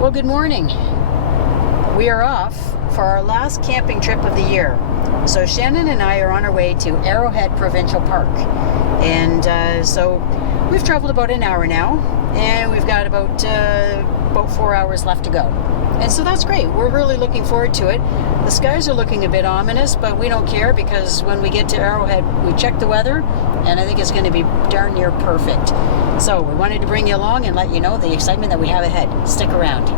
Well, good morning. We are off for our last camping trip of the year. So Shannon and I are on our way to Arrowhead Provincial Park. And so we've traveled about an hour now, and we've got about 4 hours left to go. And so that's great. We're really looking forward to it. The skies are looking a bit ominous, but we don't care because when we get to Arrowhead, we check the weather, and I think it's going to be darn near perfect. So we wanted to bring you along and let you know the excitement that we have ahead. Stick around.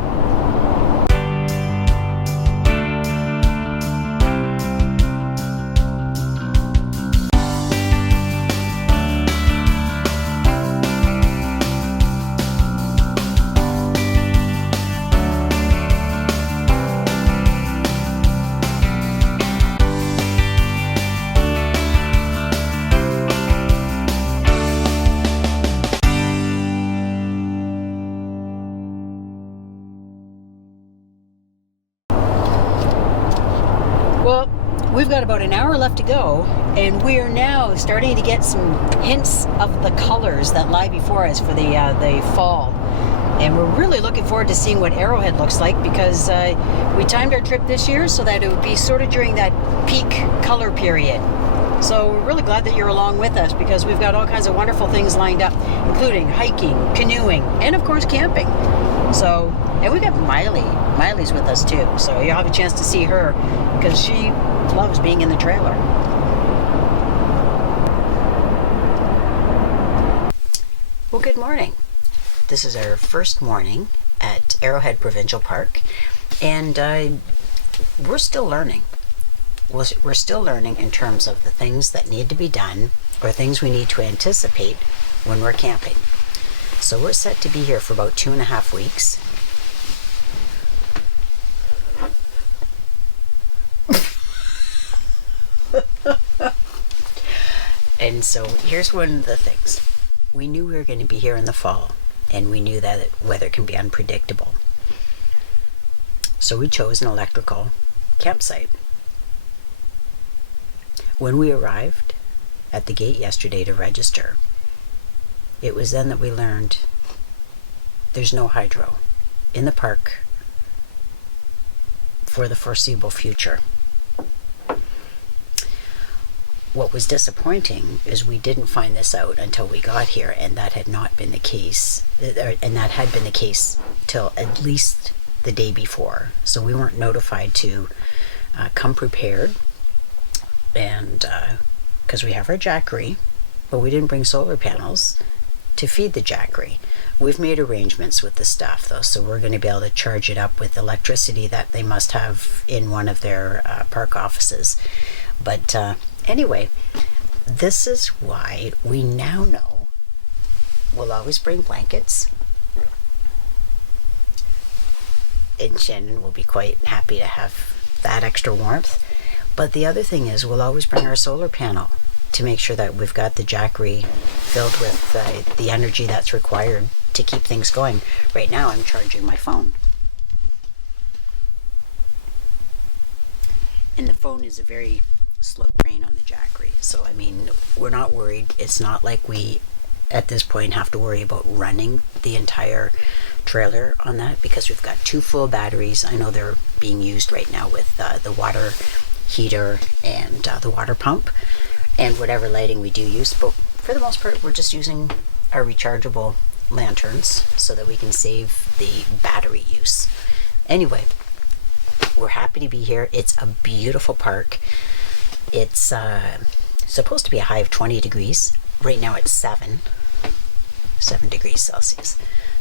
Well, we've got about an hour left to go, and we are now starting to get some hints of the colors that lie before us for the fall. And we're really looking forward to seeing what Arrowhead looks like because we timed our trip this year so that it would be sort of during that peak color period. So we're really glad that you're along with us because we've got all kinds of wonderful things lined up, including hiking, canoeing, and of course camping. So, and we got Miley's with us too, so you'll have a chance to see her because she loves being in the trailer. Well, good morning. This is our first morning at Arrowhead Provincial Park, and we're still learning. We're still learning in terms of the things that need to be done or things we need to anticipate when we're camping. So we're set to be here for about 2.5 weeks. And so here's one of the things. We knew we were going to be here in the fall, and we knew that weather can be unpredictable. So we chose an electrical campsite. When we arrived at the gate yesterday to register, it was then that we learned there's no hydro in the park for the foreseeable future. What was disappointing is we didn't find this out until we got here, and that had not been the case, and that had been the case till at least the day before. So we weren't notified to come prepared, and because we have our jackery, but we didn't bring solar panels to feed the jackery. We've made arrangements with the staff though, so we're going to be able to charge it up with electricity that they must have in one of their park offices. But anyway, this is why we now know we'll always bring blankets, and Shannon will be quite happy to have that extra warmth. But the other thing is we'll always bring our solar panel to make sure that we've got the jackery filled with the energy that's required to keep things going. Right now I'm charging my phone. And the phone is a very slow drain on the jackery. So I mean, we're not worried. It's not like we at this point have to worry about running the entire trailer on that because we've got 2 full batteries. I know they're being used right now with the water heater and the water pump and whatever lighting we do use, but for the most part we're just using our rechargeable lanterns so that we can save the battery use. Anyway, we're happy to be here. It's a beautiful park. It's supposed to be a high of 20 degrees. Right now it's 7 degrees Celsius,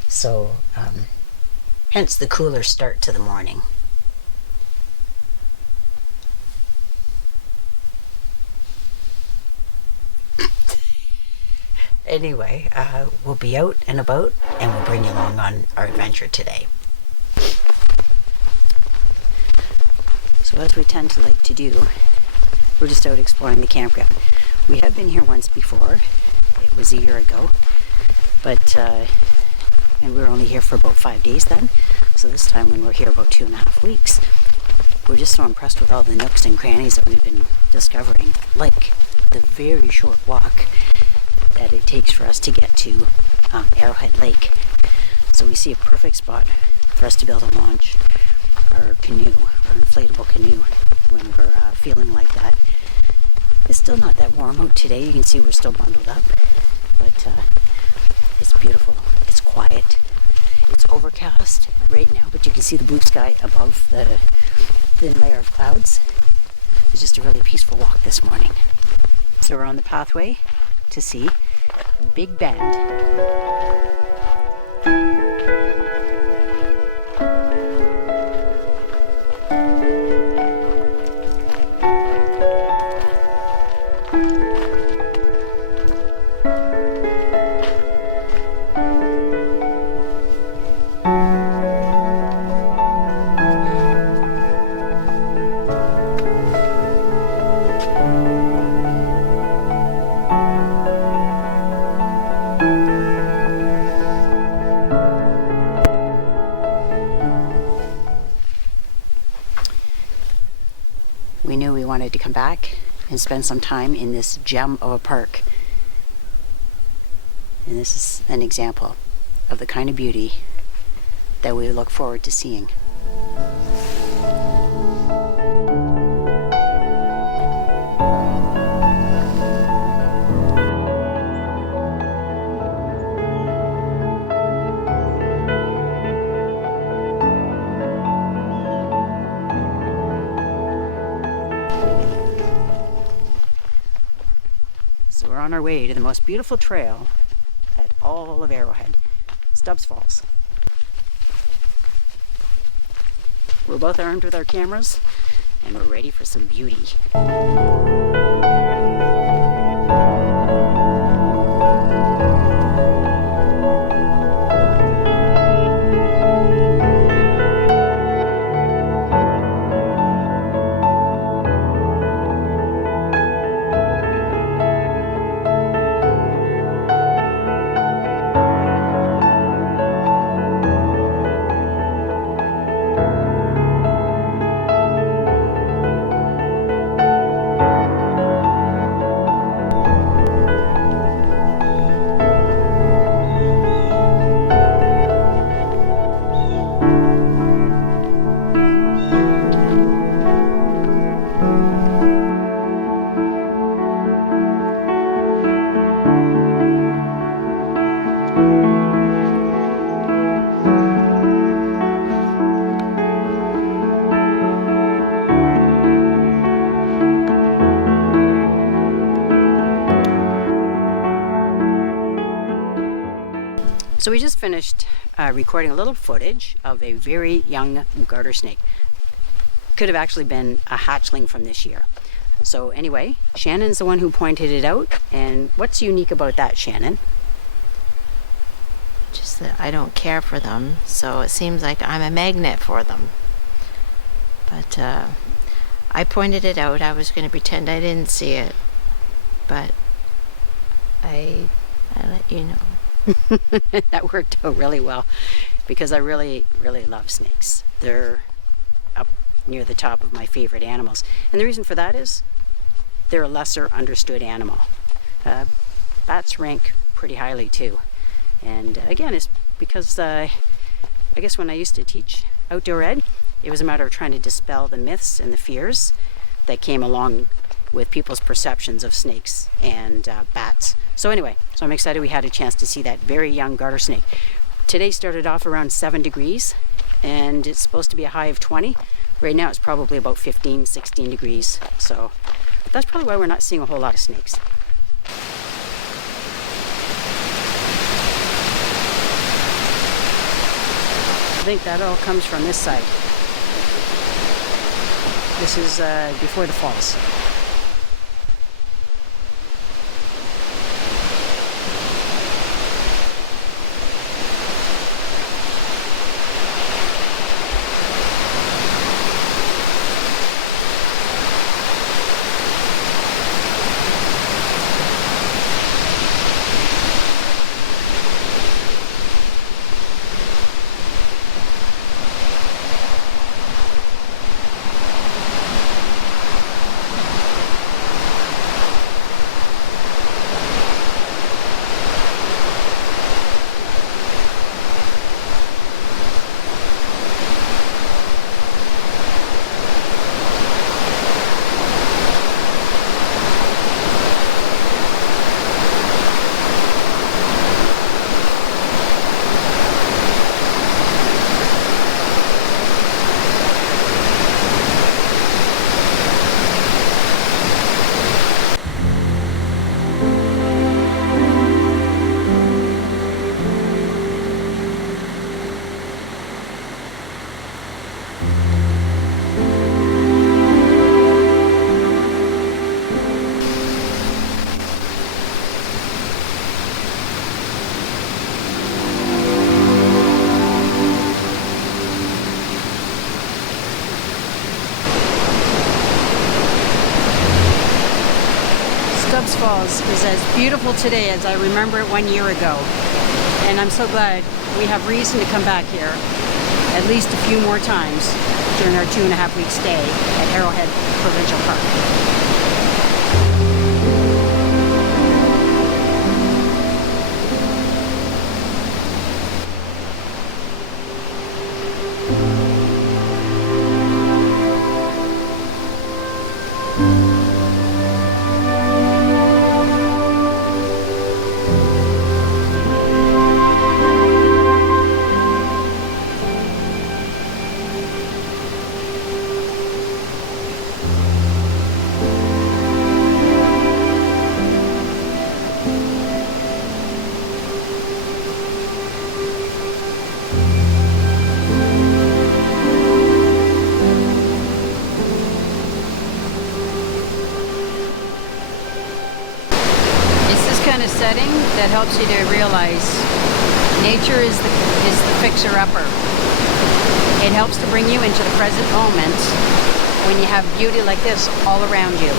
so hence the cooler start to the morning. Anyway, we'll be out and about, and we'll bring you along on our adventure today. So as we tend to like to do, we're just out exploring the campground. We have been here once before. It was a year ago, but and we were only here for about 5 days then. So this time when we're here about 2.5 weeks, we're just so impressed with all the nooks and crannies that we've been discovering, like the very short walk that it takes for us to get to Arrowhead Lake. So we see a perfect spot for us to be able to launch our canoe, our inflatable canoe, when we're feeling like that. It's still not that warm out today. You can see we're still bundled up, but it's beautiful. It's quiet. It's overcast right now, but you can see the blue sky above the thin layer of clouds. It's just a really peaceful walk this morning. So we're on the pathway to see Big Bend. We knew we wanted to come back and spend some time in this gem of a park. And this is an example of the kind of beauty that we look forward to seeing. So we're on our way to the most beautiful trail at all of Arrowhead, Stubbs Falls. We're both armed with our cameras and we're ready for some beauty. So we just finished recording a little footage of a very young garter snake. Could have actually been a hatchling from this year. So anyway, Shannon's the one who pointed it out. And what's unique about that, Shannon? Just that I don't care for them, so it seems like I'm a magnet for them. But I pointed it out. I was going to pretend I didn't see it, but I let you know. That worked out really well because I really love snakes. They're up near the top of my favorite animals, and the reason for that is they're a lesser understood animal. Bats rank pretty highly too, and again it's because I guess when I used to teach outdoor ed, it was a matter of trying to dispel the myths and the fears that came along with people's perceptions of snakes and bats. So anyway, so I'm excited we had a chance to see that very young garter snake. Today started off around 7 degrees and it's supposed to be a high of 20. Right now it's probably about 15, 16 degrees. So that's probably why we're not seeing a whole lot of snakes. I think that all comes from this side. This is before the falls. Stubbs Falls is as beautiful today as I remember it 1 year ago. And I'm so glad we have reason to come back here at least a few more times during our 2.5-week stay at Arrowhead Provincial Park. Kind of setting that helps you to realize nature is the fixer-upper. It helps to bring you into the present moment when you have beauty like this all around you.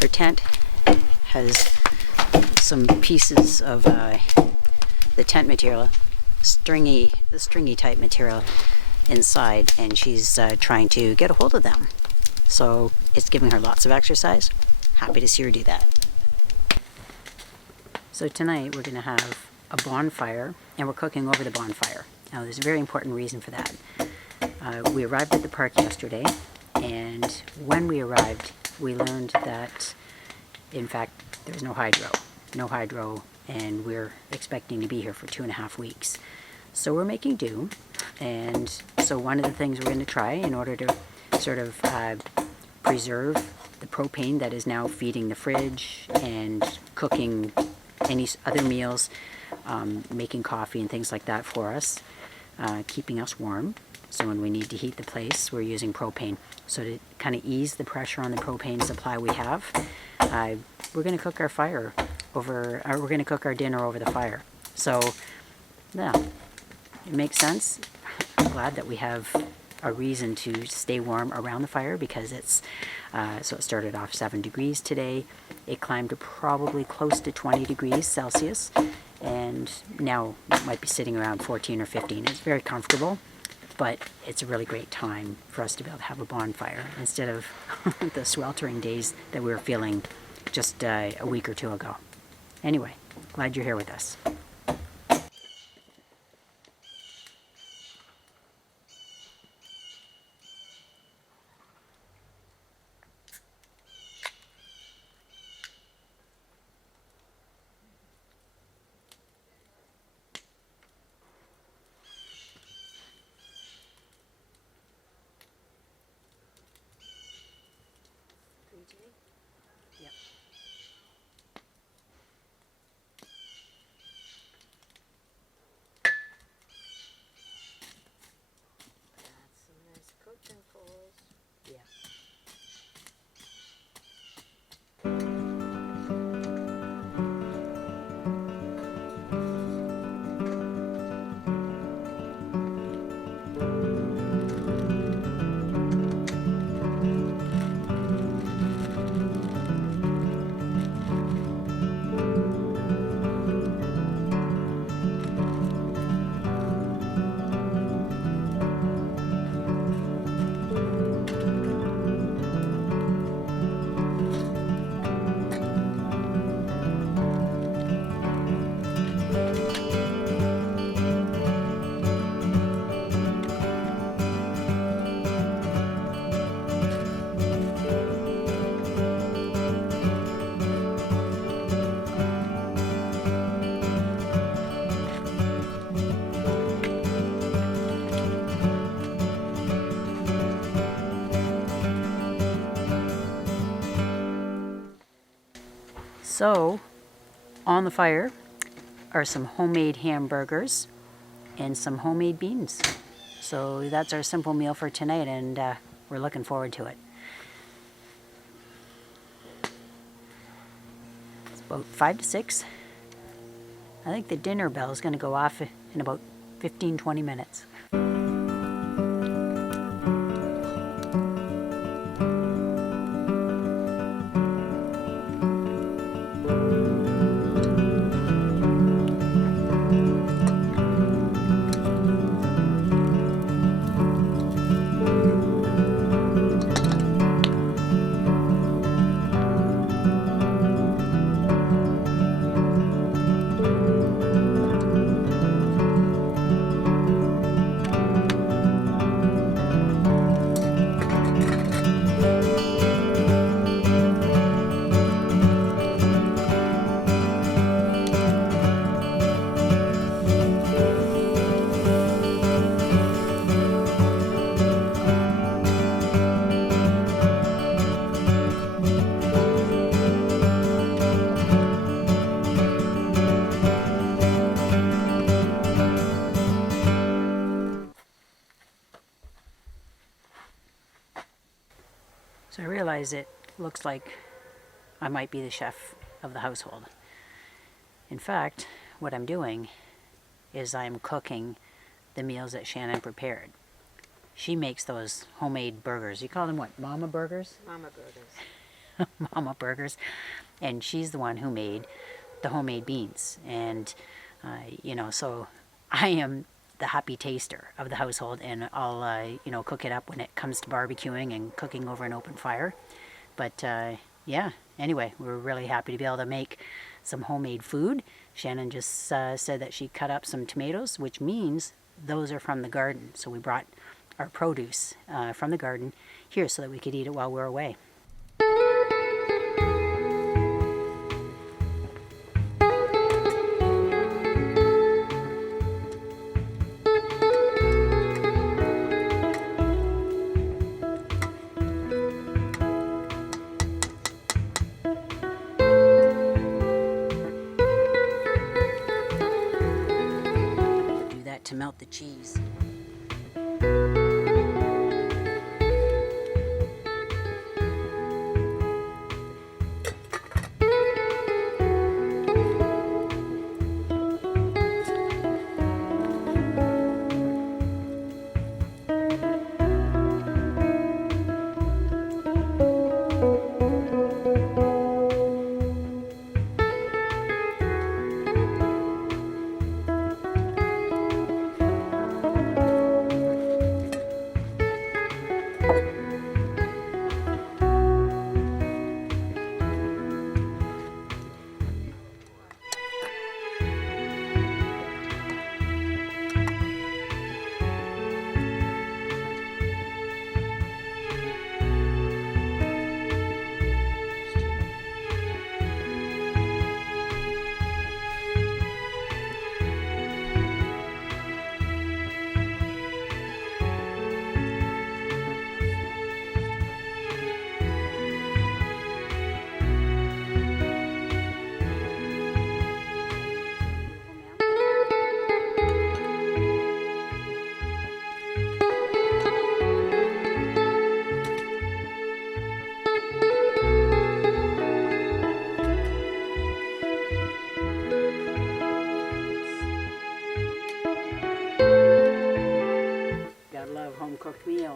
Her tent has some pieces of the tent material, the stringy type material inside, and she's trying to get a hold of them. So it's giving her lots of exercise. Happy to see her do that. So tonight we're going to have a bonfire, and we're cooking over the bonfire. Now there's a very important reason for that. We arrived at the park yesterday, and when we arrived we learned that in fact there's no hydro, and we're expecting to be here for 2.5 weeks. So we're making do, and so one of the things we're going to try in order to sort of preserve the propane that is now feeding the fridge and cooking any other meals, making coffee and things like that for us, keeping us warm. So when we need to heat the place, we're using propane. So to kind of ease the pressure on the propane supply we have, we're going to cook our dinner over the fire. So, yeah, it makes sense. I'm glad that we have a reason to stay warm around the fire because it's, so it started off 7 degrees today. It climbed to probably close to 20 degrees Celsius, and now it might be sitting around 14 or 15. It's very comfortable, but it's a really great time for us to be able to have a bonfire instead of the sweltering days that we were feeling just a week or two ago. Anyway, glad you're here with us. Yep. That's some nice cooking coals. Yeah. So, on the fire are some homemade hamburgers and some homemade beans. So that's our simple meal for tonight, and we're looking forward to it. It's about 5 to 6. I think the dinner bell is going to go off in about 15-20 minutes. So I realize it looks like I might be the chef of the household. In fact, what I'm doing is I'm cooking the meals that Shannon prepared. She makes those homemade burgers. You call them what? Mama burgers? Mama burgers. Mama burgers. And she's the one who made the homemade beans. And, so I am the happy taster of the household, and I'll, cook it up when it comes to barbecuing and cooking over an open fire. But, anyway, we're really happy to be able to make some homemade food. Shannon just said that she cut up some tomatoes, which means those are from the garden. So we brought our produce from the garden here so that we could eat it while we're away. Do that to melt the cheese.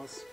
smells.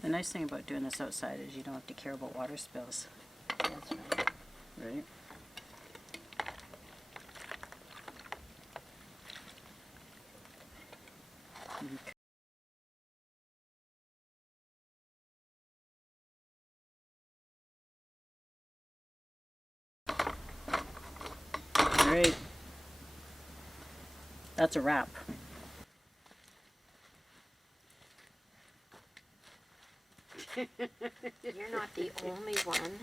The nice thing about doing this outside is you don't have to care about water spills. That's right. Right? All right. That's a wrap. You're not the only one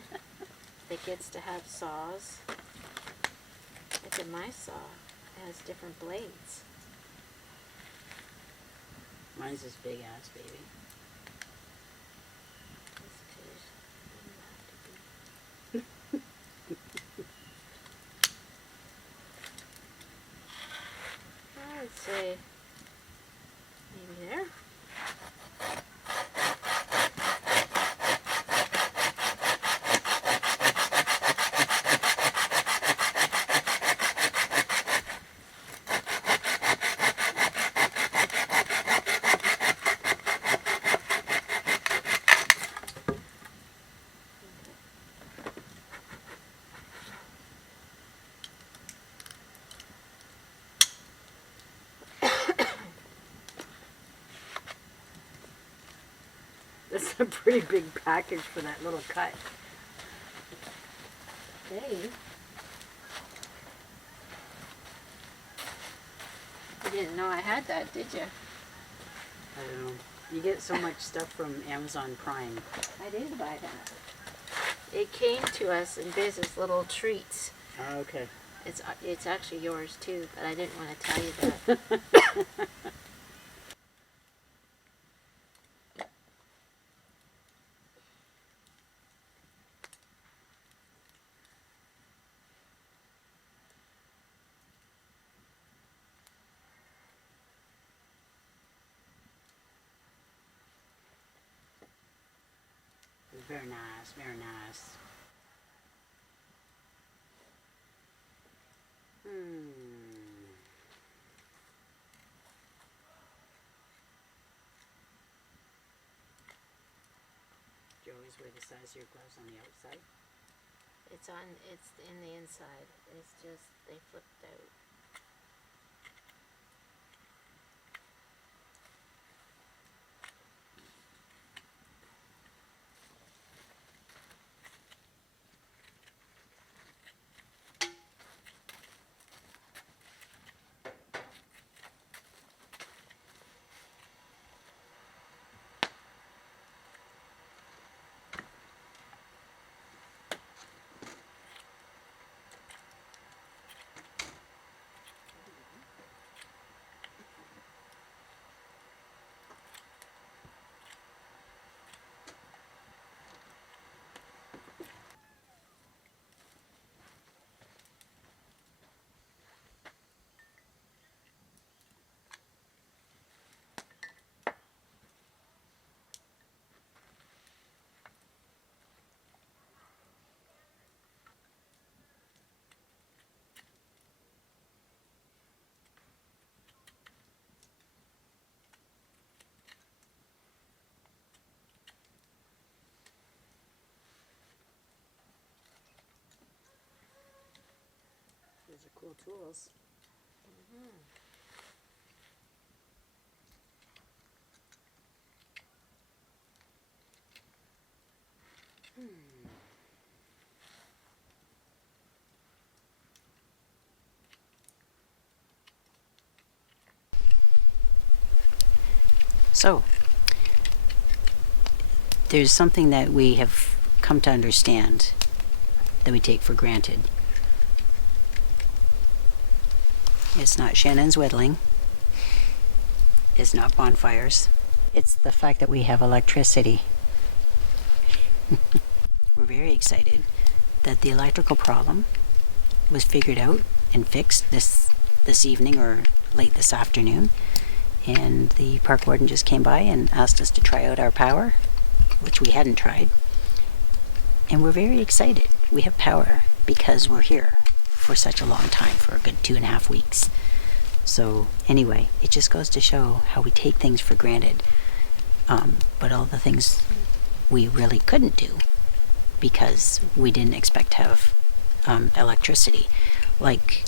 that gets to have saws. Look at my saw. It has different blades. Mine's this big ass baby. I'd say maybe there. This is a pretty big package for that little cut. Hey. You didn't know I had that, did you? I don't know. You get so much stuff from Amazon Prime. I did buy that. It came to us in biz as little treats. Oh, okay. It's actually yours too, but I didn't want to tell you that. Very nice, very nice. Do you always wear the size of your gloves on the outside? It's in the inside. It's just, they flipped out. Those are cool tools. So, there's something that we have come to understand that we take for granted. It's not Shannon's whittling. It's not bonfires. It's the fact that we have electricity. We're very excited that the electrical problem was figured out and fixed this evening or late this afternoon. And the park warden just came by and asked us to try out our power, which we hadn't tried. And we're very excited. We have power because we're here for such a long time, for a good 2.5 weeks. So anyway, it just goes to show how we take things for granted. But all the things we really couldn't do because we didn't expect to have electricity, like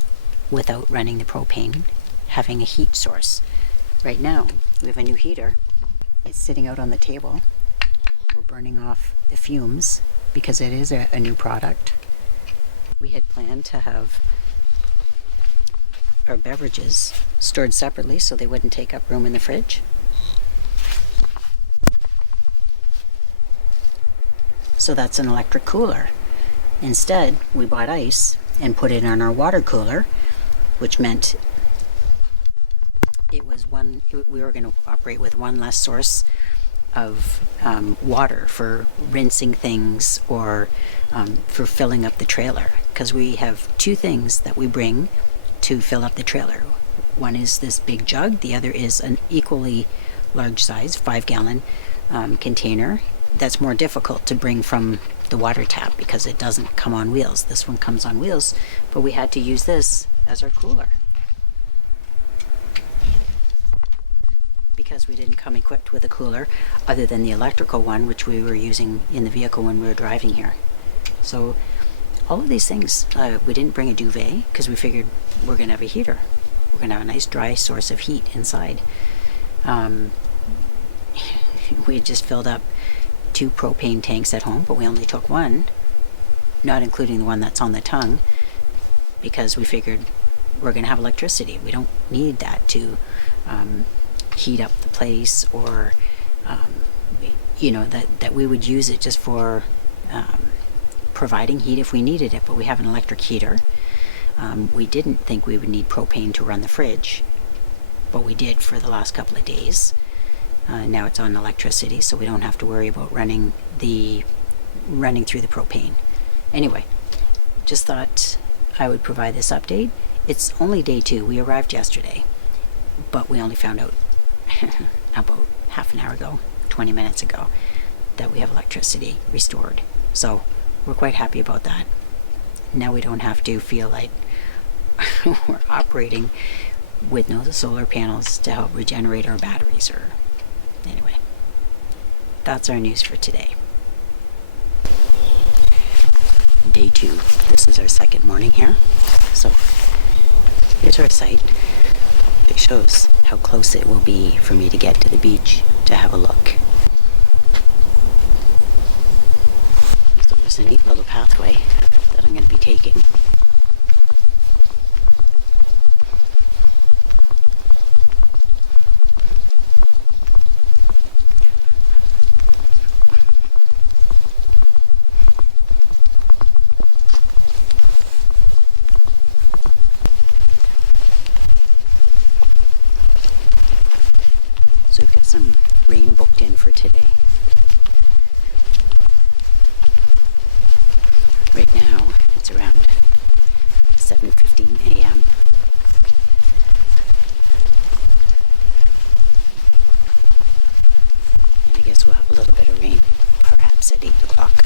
without running the propane, having a heat source. Right now, we have a new heater. It's sitting out on the table. We're burning off the fumes because it is a new product. We had planned to have our beverages stored separately so they wouldn't take up room in the fridge. So that's an electric cooler. Instead, we bought ice and put it on our water cooler, which meant we were going to operate with one less source of water for rinsing things or for filling up the trailer, because we have 2 things that we bring to fill up the trailer. One is this big jug, the other is an equally large size 5-gallon container that's more difficult to bring from the water tap because it doesn't come on wheels. This one comes on wheels, but we had to use this as our cooler because we didn't come equipped with a cooler other than the electrical one, which we were using in the vehicle when we were driving here. So all of these things, we didn't bring a duvet because we figured we're going to have a heater. We're going to have a nice dry source of heat inside. We had just filled up 2 propane tanks at home, but we only took 1, not including the one that's on the tongue, because we figured we're going to have electricity. We don't need that to heat up the place, or that we would use it just for providing heat if we needed it, but we have an electric heater. We didn't think we would need propane to run the fridge, but we did for the last couple of days. Now it's on electricity, so we don't have to worry about running through the propane. Anyway, just thought I would provide this update. It's only day 2. We arrived yesterday, but we only found out about half an hour ago, 20 minutes ago, that we have electricity restored. So we're quite happy about that. Now we don't have to feel like we're operating with no solar panels to help regenerate our batteries. Or anyway, that's our news for today. Day 2. This is our second morning here. So here's our site. It shows how close it will be for me to get to the beach to have a look. So there's a neat little pathway that I'm going to be taking. So we've got some rain booked in for today. Right now, it's around 7:15 a.m. And I guess we'll have a little bit of rain, perhaps at 8 o'clock.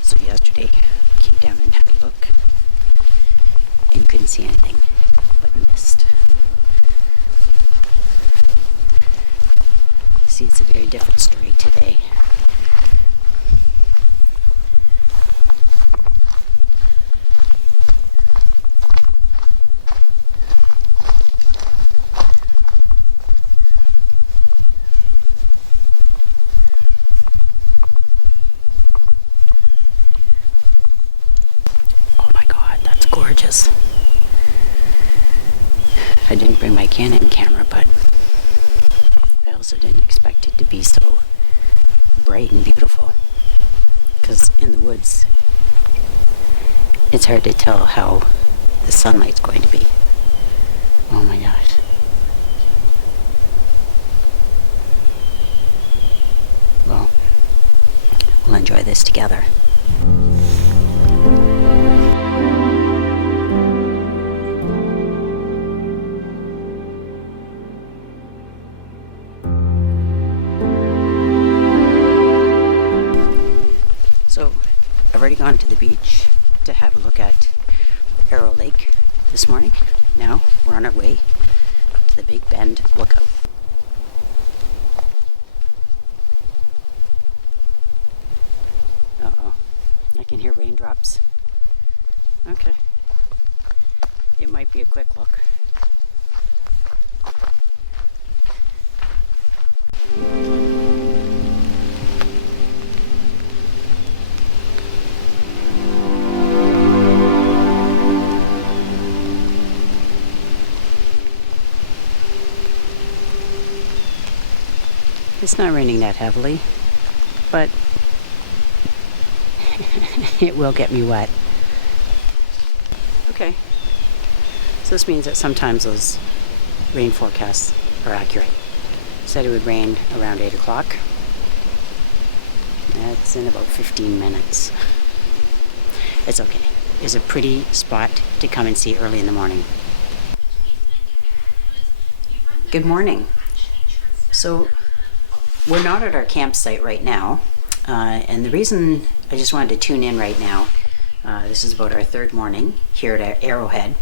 So yesterday, I came down and had a look, and couldn't see anything but mist. See, it's a very different story today. because I didn't bring my Canon camera, but I also didn't expect it to be so bright and beautiful, because in the woods it's hard to tell how the sunlight's going to be. Oh my gosh. Well, we'll enjoy this together. So, I've already gone to the beach to have a look at Arrowhead Lake this morning. Now, we're on our way to the Big Bend Lookout. Uh-oh. I can hear raindrops. Okay. It might be a quick look. It's not raining that heavily, but it will get me wet. Okay. So this means that sometimes those rain forecasts are accurate. Said it would rain around 8 o'clock. That's in about 15 minutes. It's okay. It's a pretty spot to come and see early in the morning. Good morning. So we're not at our campsite right now, and the reason I just wanted to tune in right now, this is about our third morning here at Arrowhead,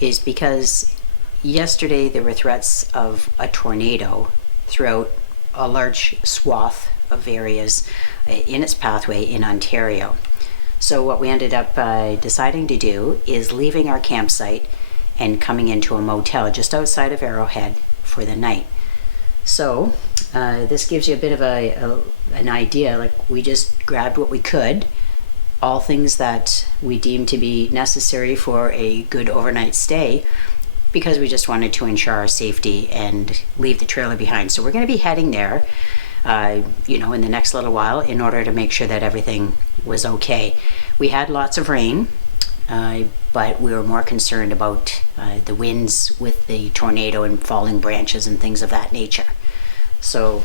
is because yesterday there were threats of a tornado throughout a large swath of areas in its pathway in Ontario. So what we ended up deciding to do is leaving our campsite and coming into a motel just outside of Arrowhead for the night. So this gives you a bit of an idea. Like, we just grabbed what we could, all things that we deemed to be necessary for a good overnight stay, because we just wanted to ensure our safety and leave the trailer behind. So we're going to be heading there, in the next little while, in order to make sure that everything was okay. We had lots of rain, but we were more concerned about the winds with the tornado and falling branches and things of that nature. So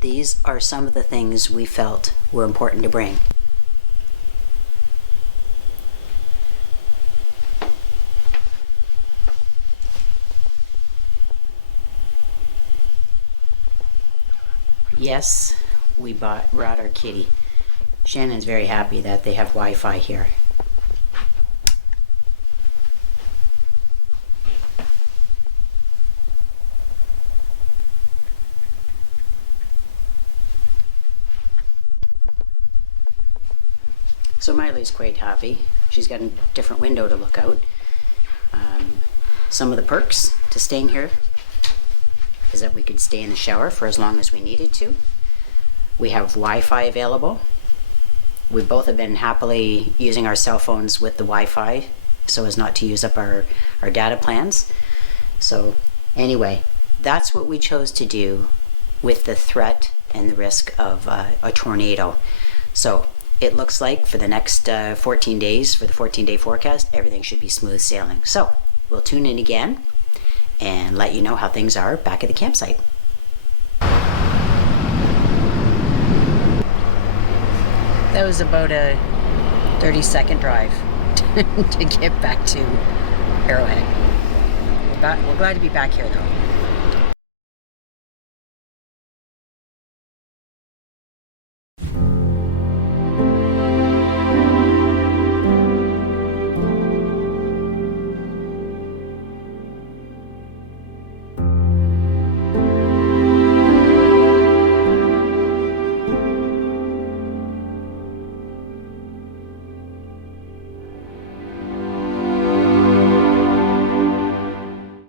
these are some of the things we felt were important to bring. Yes, we brought our kitty. Shannon's very happy that they have Wi-Fi here. So Miley's quite happy. She's got a different window to look out. Some of the perks to staying here is that we could stay in the shower for as long as we needed to. We have Wi-Fi available. We both have been happily using our cell phones with the Wi-Fi so as not to use up our data plans. So anyway, that's what we chose to do with the threat and the risk of a tornado. So it looks like for the next 14 days, for the 14-day forecast, everything should be smooth sailing. So we'll tune in again and let you know how things are back at the campsite. That was about a 30-second drive to get back to Arrowhead. We're glad to be back here though.